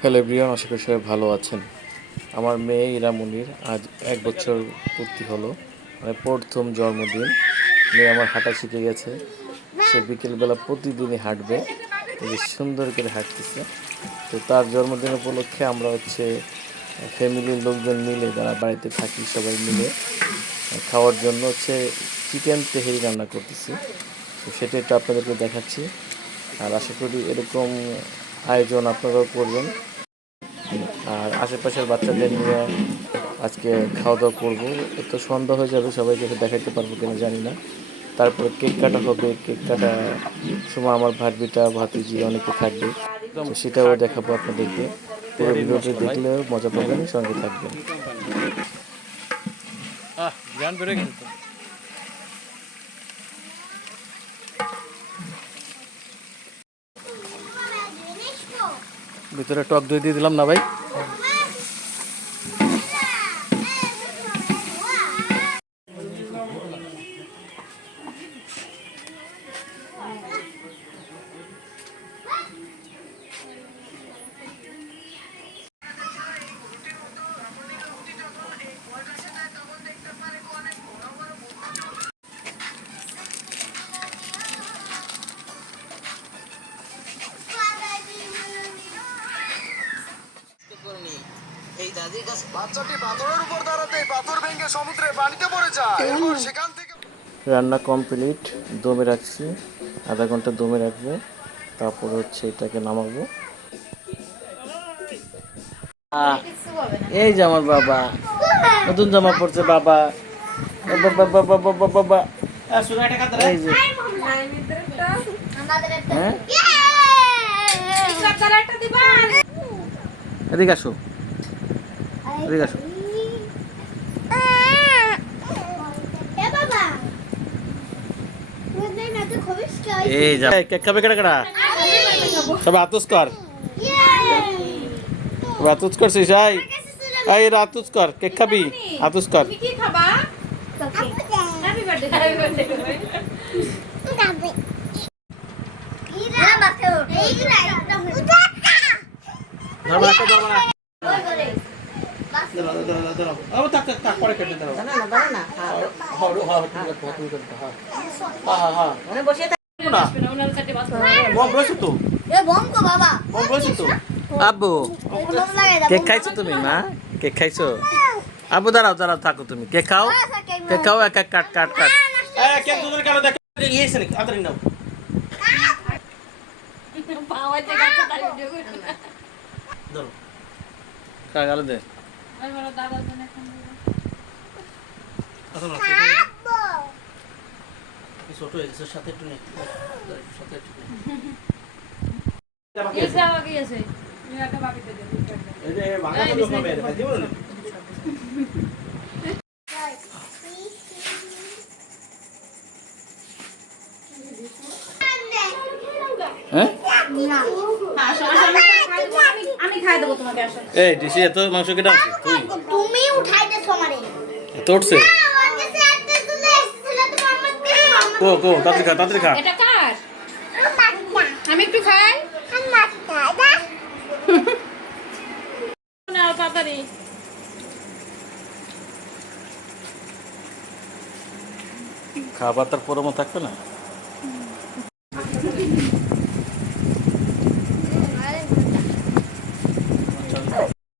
Hello everyone, আশা করি সবাই ভালো আছেন। আমার মেয়ে ইরামনির আজ এক বছর পূর্তি হলো। মানে প্রথম জন্মদিন। মেয়ে আমার হাঁটা শিখে গেছে। সে বিকেলবেলা প্রতিদিনই হাঁটবে। এই সুন্দর করে হাঁটতেছে। তো তার জন্মদিন উপলক্ষে আমরা হচ্ছে ফ্যামিলির লোকজন মিলে, যারা বাড়িতে থাকি সবাই মিলে, খাওয়ার জন্য হচ্ছে চিকেন তেহেরি রান্না করতেছি। তো সেটা একটু আপনাদেরকে দেখাচ্ছি। আর আশা করি এরকম আয়োজন আপনারাও করবেন। আর আশেপাশের বাচ্চাদের নিয়ে আজকে খাওয়া দাওয়া করব। তো সন্ধ্যা হয়ে যাবে, সবাইকে তো দেখাইতে পারব কিনা জানি না। তারপরে কেক কাটা হবে। কেক কাটা সময় আমার ভাতবিটা ভাতিজি অনেকে থাকবে। সেটাও দেখাবো আপনাদেরকে। ভিডিওটি দেখলেও মজা পাবেন, সঙ্গে থাকবেন। আহ, জ্ঞান বেড়ে কিন্তু ভিতরে টক দই দিয়ে দিলাম না ভাই? এই দাদির কাছে বাচ্চাটি পাথরের উপর দাঁড়াতে পাথর ভেঙে সমুদ্রে পানিতে পড়ে যায়। এরপর সেখান থেকে রান্না কমপ্লিট দমে রাখছি। আধা ঘণ্টা দমে রাখব। তারপর হচ্ছে এটাকে নামাবো। এই যে আমার বাবা। নতুন জামা পড়ছে বাবা। বাবা বাবা বাবা বাবা এই যে। হ্যাঁ? এদিকে আসো। এদিকে আসো এই যা কেক খাবে কেডা কেডা সব আতুস কর সব আতুস করছিস আই আই এরা আতুস কর কেক খাবি আতুস কর কি খাবা হ্যাপি বার্থডে হ্যাপি বার্থডে ধরবা একটা ধরবা না ধরো ধরো ধরো ও তাক তাক তাক পরে কেটে দাও। না না না না হ্যাঁ হ্যাঁ হ্যাঁ বসে থাকো। না? বম রয়েছে তো? বম রয়েছে তো? আব্বু কেক খাইছো তুমি মা? কেক খাইছো? আব্বু দাঁড়াও দাঁড়াও থাকো তুমি। কেক খাও? কেক খাও এক এক কাট কাট কাট। কেক দুধের কারণে দেখো ইয়েছে নাকি আদরি নাও। পাওয়া যায় গাছে ভিডিও করে ধরো খা দে। আর বড় দাদা জন্য এখন আসো না ছোট সাথে একটু নে সাথে একটু নে এসে আগে এসে তুমি বাকিতে দেবো এই ভাঙা তো হবে দিব না হ্যাঁ। আমি খাই দেবো তোমাকে আসো এই ডিসি এত মাংস কেটে আছে তুমি উঠাই দেছো আমারে। এত উঠছে? আমার কাছে একটা চলে এসেছিল তোমার আমাকে কো কো তাড়াতাড়ি খা তাড়াতাড়ি খা। এটা কার? আমি একটু খাই। নাও তাড়াতাড়ি। খাবার তার পরমো থাকবে না?